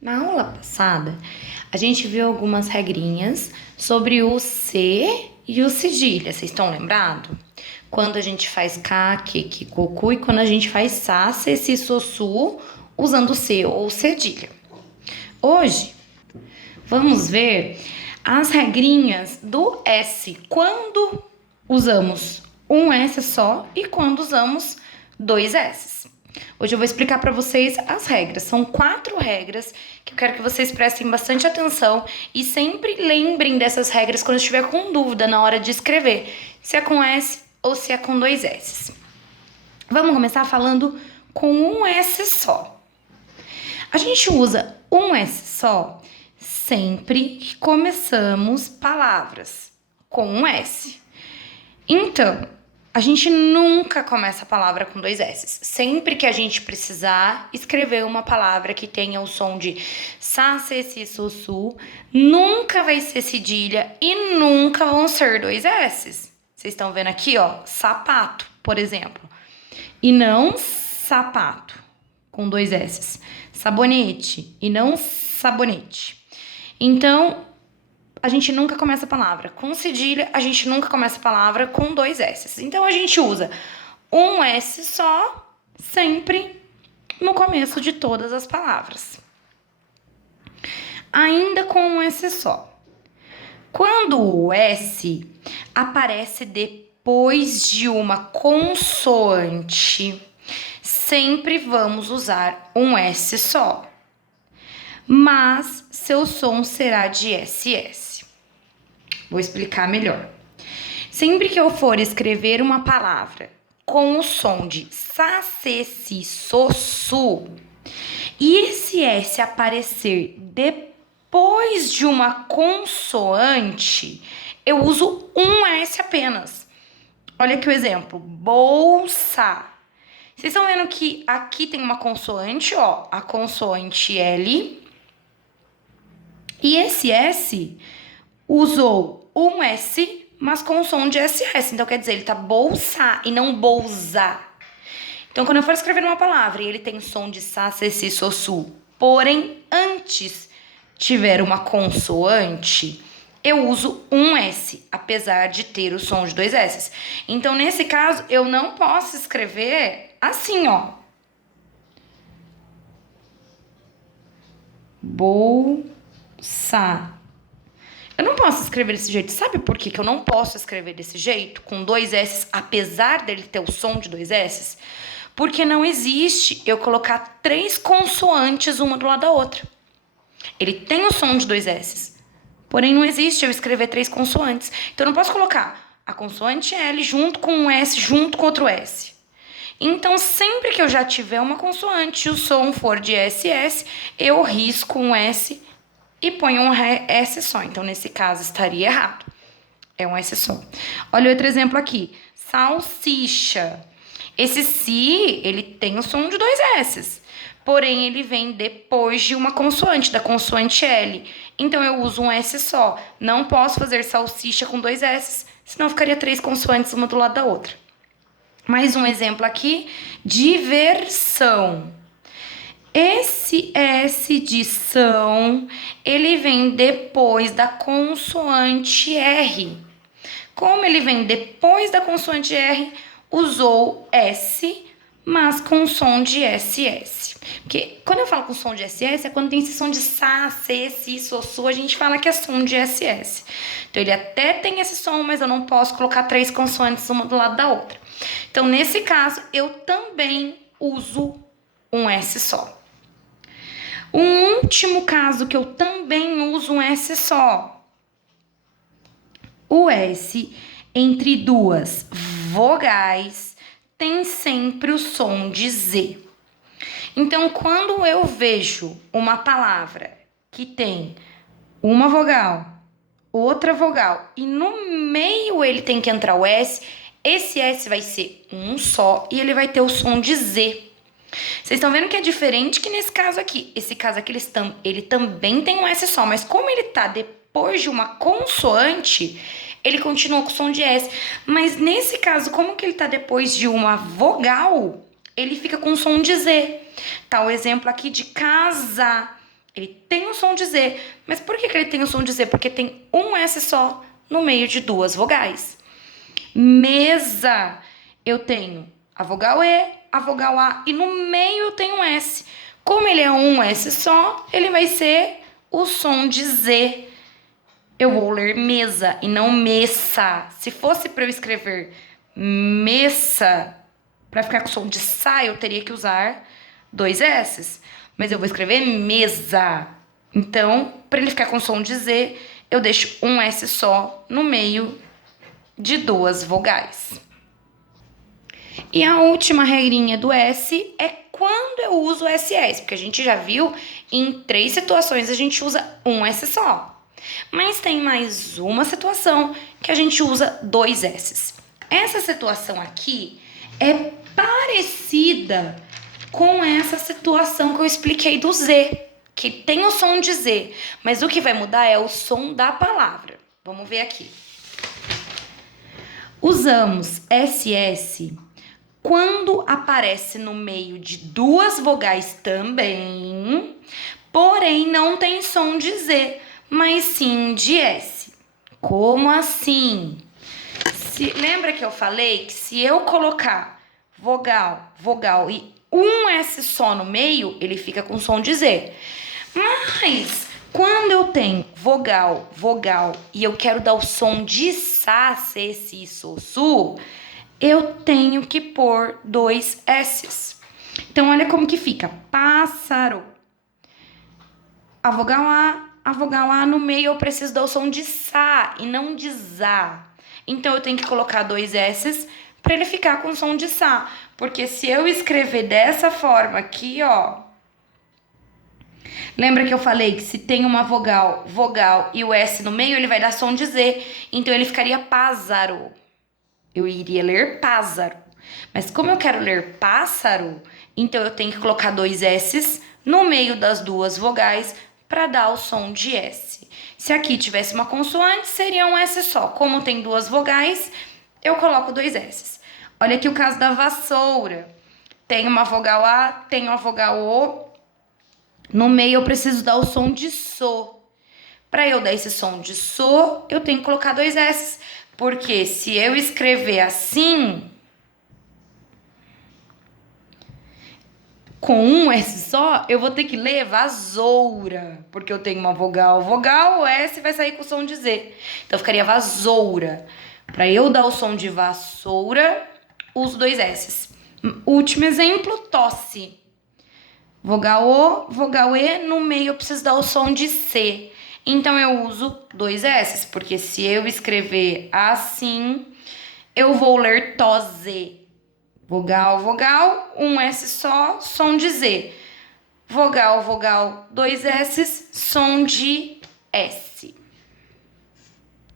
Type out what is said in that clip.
Na aula passada, a gente viu algumas regrinhas sobre o C e o cedilha. Vocês estão lembrados? Quando a gente faz K, que, cocu, e quando a gente faz Sa, Se, Si, So, Su, usando C ou cedilha. Hoje, vamos ver as regrinhas do S. Quando usamos um S só e quando usamos dois S. Hoje eu vou explicar para vocês as regras. São 4 regras que eu quero que vocês prestem bastante atenção e sempre lembrem dessas regras quando estiver com dúvida na hora de escrever, se é com S ou se é com dois S. Vamos começar falando com um S só. A gente usa um S só sempre que começamos palavras com um S. Então, a gente nunca começa a palavra com dois S. Sempre que a gente precisar escrever uma palavra que tenha o som de Sa, Se, Si, So, Su, nunca vai ser cedilha e nunca vão ser dois S. Vocês estão vendo aqui, ó, sapato, por exemplo. E não sapato, com dois S. Sabonete e não sabonete. Então, a gente nunca começa a palavra com cedilha, a gente nunca começa a palavra com dois S. Então, a gente usa um S só sempre no começo de todas as palavras. Ainda com um S só. Quando o S aparece depois de uma consoante, sempre vamos usar um S só. Mas seu som será de SS. Vou explicar melhor. Sempre que eu for escrever uma palavra com o som de Sa, Se, Si, So, Su, e esse S aparecer depois de uma consoante, eu uso um S apenas. Olha aqui o exemplo. Bolsa. Vocês estão vendo que aqui tem uma consoante, ó, a consoante L. E esse S usou um S, mas com som de SS. Então, quer dizer, ele tá bolsa e não bolsa. Então, quando eu for escrever uma palavra e ele tem som de Sa, Se, Si, So, Su, porém, antes tiver uma consoante, eu uso um S, apesar de ter o som de dois S. Então, nesse caso, eu não posso escrever assim, ó. Bolsa. Eu não posso escrever desse jeito. Sabe por que eu não posso escrever desse jeito? Com dois S, apesar dele ter o som de dois S? Porque não existe eu colocar 3 consoantes uma do lado da outra. Ele tem o som de dois S. Porém, não existe eu escrever 3 consoantes. Então, eu não posso colocar a consoante L junto com um S, junto com outro S. Então, sempre que eu já tiver uma consoante e o som for de SS, eu risco um S e ponho um S só. Então, nesse caso, estaria errado. É um S só. Olha outro exemplo aqui. Salsicha. Esse si, ele tem o som de dois S. Porém, ele vem depois de uma consoante, da consoante L. Então, eu uso um S só. Não posso fazer salsicha com dois S, senão ficaria 3 consoantes uma do lado da outra. Mais um exemplo aqui. Diversão. Esse S de são, ele vem depois da consoante R. Como ele vem depois da consoante R, usou S, mas com som de SS. Porque quando eu falo com som de SS, é quando tem esse som de Sa, Se, Si, So, Su, a gente fala que é som de SS. Então, ele até tem esse som, mas eu não posso colocar 3 consoantes uma do lado da outra. Então, nesse caso, eu também uso um S só. Um último caso que eu também uso um S só. O S entre duas vogais tem sempre o som de Z. Então, quando eu vejo uma palavra que tem uma vogal, outra vogal e no meio ele tem que entrar o S, esse S vai ser um só e ele vai ter o som de Z. Vocês estão vendo que é diferente que nesse caso aqui. Esse caso aqui, ele também tem um S só, mas como ele tá depois de uma consoante, ele continua com o som de S. Mas nesse caso, como que ele tá depois de uma vogal, ele fica com som de Z. Tá o exemplo aqui de casa. Ele tem o som de Z. Mas por que ele tem o som de Z? Porque tem um S só no meio de duas vogais. Mesa, eu tenho a vogal E, a vogal A e no meio eu tenho um S. Como ele é um S só, ele vai ser o som de Z. Eu vou ler mesa e não mesa. Se fosse para eu escrever mesa, para ficar com som de sa, eu teria que usar dois S's. Mas eu vou escrever mesa. Então, para ele ficar com som de Z, eu deixo um S só no meio de duas vogais. E a última regrinha do S é quando eu uso SS, porque a gente já viu em 3 situações a gente usa um S só. Mas tem mais uma situação que a gente usa 2 S's. Essa situação aqui é parecida com essa situação que eu expliquei do Z, que tem o som de Z, mas o que vai mudar é o som da palavra. Vamos ver aqui. Usamos SS quando aparece no meio de duas vogais também, porém não tem som de Z, mas sim de S. Como assim? Lembra que eu falei que se eu colocar vogal, vogal e um S só no meio, ele fica com som de Z. Mas quando eu tenho vogal, vogal e eu quero dar o som de sa, se, si, so, su, eu tenho que pôr 2 S's. Então, olha como que fica. Pássaro. A vogal A no meio eu preciso dar o som de sa e não de za. Então, eu tenho que colocar 2 S's para ele ficar com som de sa. Porque se eu escrever dessa forma aqui, ó. Lembra que eu falei que se tem uma vogal, vogal e o S no meio, ele vai dar som de Z. Então, ele ficaria pássaro. Eu iria ler pássaro. Mas como eu quero ler pássaro, então eu tenho que colocar 2 S's no meio das duas vogais para dar o som de S. Se aqui tivesse uma consoante, seria um S só. Como tem duas vogais, eu coloco 2 S's. Olha aqui o caso da vassoura. Tem uma vogal A, tem uma vogal O. No meio eu preciso dar o som de so. Para eu dar esse som de so, eu tenho que colocar 2 S's. Porque se eu escrever assim, com um S só, eu vou ter que ler vasoura. Porque eu tenho uma vogal, vogal, o S vai sair com o som de Z. Então ficaria vasoura. Para eu dar o som de vassoura, uso 2 S's. Último exemplo, tosse. Vogal O, vogal E, no meio eu preciso dar o som de C. Então, eu uso 2 S's, porque se eu escrever assim, eu vou ler tose. Vogal, vogal, um S só, som de Z. Vogal, vogal, 2 S's, som de S.